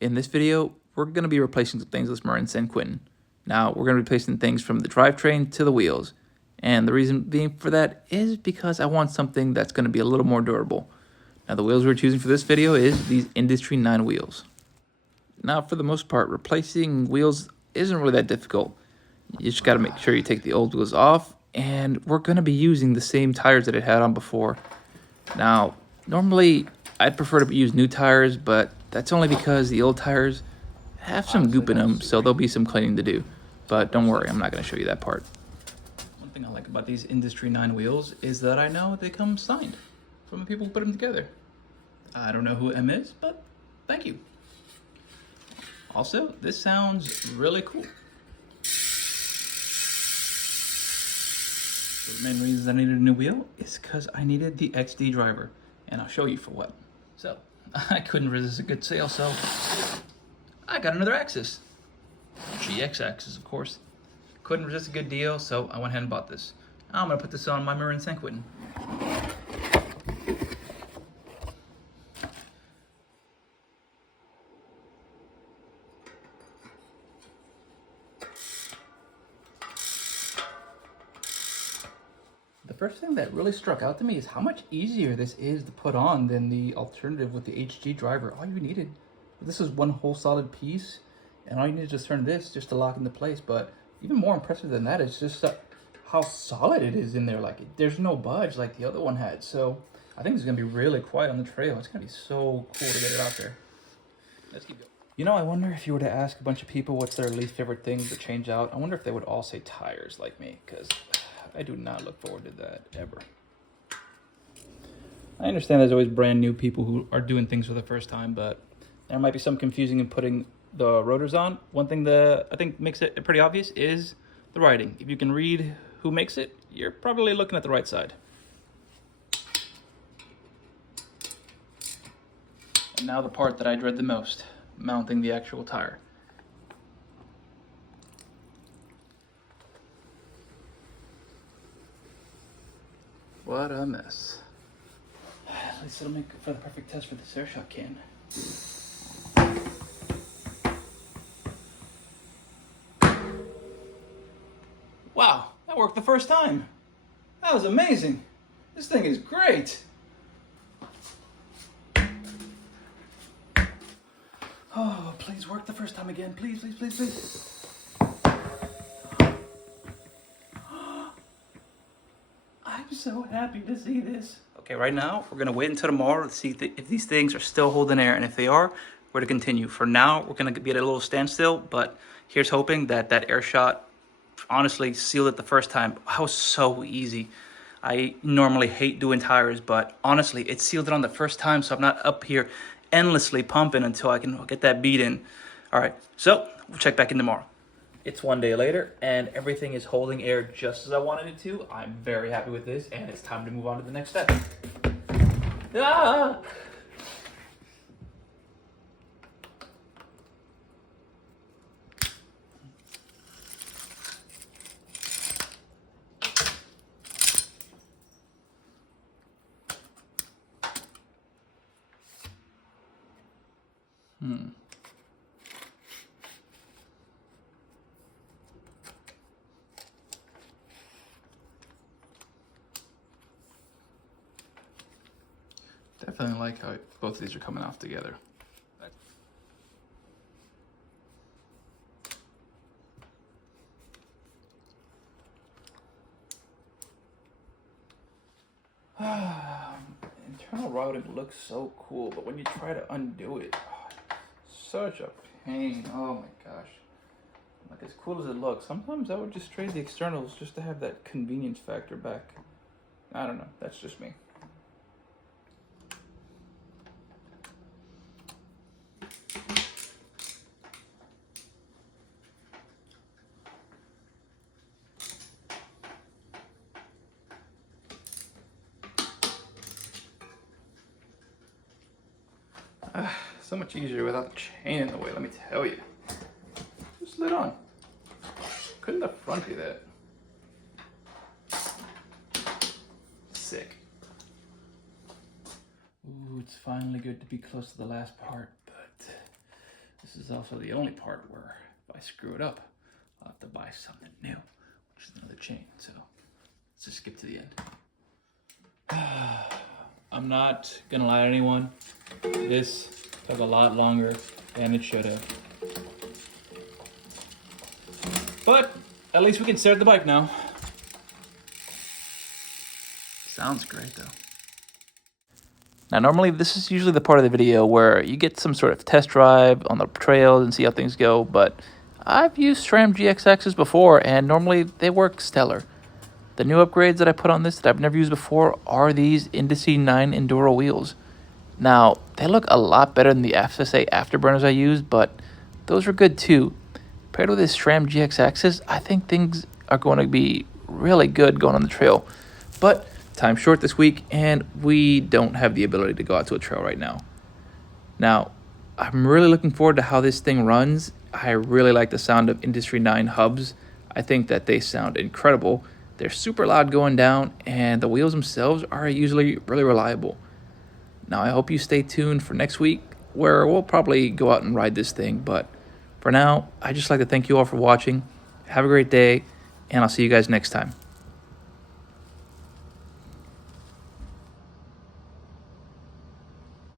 In this video, we're going to be replacing some things with Marin San Quentin. Now, we're going to be replacing things from the drivetrain to the wheels. And the reason being for that is because I want something that's going to be a little more durable. Now, the wheels we're choosing for this video is these Industry 9 wheels. Now, for the most part, replacing wheels isn't really that difficult. You just got to make sure you take the old wheels off, and we're going to be using the same tires that it had on before. Now, normally, I'd prefer to use new tires, but that's only because the old tires have some goop in them, so there'll be some cleaning to do. But don't worry, I'm not going to show you that part. One thing I like about these Industry 9 wheels is that I know they come signed from the people who put them together. I don't know who M is, but thank you. Also, this sounds really cool. The main reasons I needed a new wheel is because I needed the XD driver, and I'll show you for what. So, I couldn't resist a good sale, so I got another AXS. GX AXS, of course. Couldn't resist a good deal, so I went ahead and bought this. I'm gonna put this on my Marin San Quentin. The first thing that really struck out to me is how much easier this is to put on than the alternative with the HG driver. All you needed, this is one whole solid piece, and all you needed to turn this just to lock into place. But even more impressive than that is just how solid it is in there. Like, there's no budge like the other one had. So I think it's gonna be really quiet on the trail. It's gonna be so cool to get it out there. Let's keep going. You know, I wonder if you were to ask a bunch of people what's their least favorite thing to change out, I wonder if they would all say tires like me, because I do not look forward to that ever. I understand there's always brand new people who are doing things for the first time, but there might be some confusing in putting the rotors on. One thing that I think makes it pretty obvious is the writing. If you can read who makes it, you're probably looking at the right side. And now the part that I dread the most, mounting the actual tire. What a mess. At least it'll make for the perfect test for this air shot can. Wow, that worked the first time. That was amazing. This thing is great. Oh, please work the first time again. Please, please, please, please. I'm so happy to see this. Okay, right now, we're gonna wait until tomorrow to see if these things are still holding air, and if they are, we're to continue. For now, we're gonna be at a little standstill, but here's hoping that that air shot honestly sealed it the first time. That was so easy. I normally hate doing tires, but honestly, it sealed it on the first time, so I'm not up here endlessly pumping until I can get that beat in. All right, so we'll check back in tomorrow. It's one day later, and everything is holding air just as I wanted it to. I'm very happy with this, and it's time to move on to the next step. Ah! Definitely like how both of these are coming off together. Internal routing looks so cool, but when you try to undo it, such a pain. Oh my gosh. Like, as cool as it looks, sometimes I would just trade the externals just to have that convenience factor back. I don't know, that's just me. So much easier without the chain in the way, let me tell you. Just slid on. Couldn't the front do that? Sick. Ooh, it's finally good to be close to the last part, but is also the only part where if I screw it up, I'll have to buy something new, which is another chain. So let's just skip to the end. I'm not gonna lie to anyone. This took a lot longer than it should have. But at least we can start the bike now. Sounds great though. Now normally this is usually the part of the video where you get some sort of test drive on the trails and see how things go, but I've used Sram GX AXS before and normally they work stellar. The new upgrades that I put on this that I've never used before are these Indice 9 Enduro wheels. Now, they look a lot better than the FSA afterburners I used, but those are good too. Paired with this Sram GX AXS, I think things are going to be really good going on the trail. But time's short this week, and we don't have the ability to go out to a trail right now. Now, I'm really looking forward to how this thing runs. I really like the sound of Industry 9 hubs. I think that they sound incredible. They're super loud going down, and the wheels themselves are usually really reliable. Now, I hope you stay tuned for next week, where we'll probably go out and ride this thing. But for now, I'd just like to thank you all for watching. Have a great day, and I'll see you guys next time.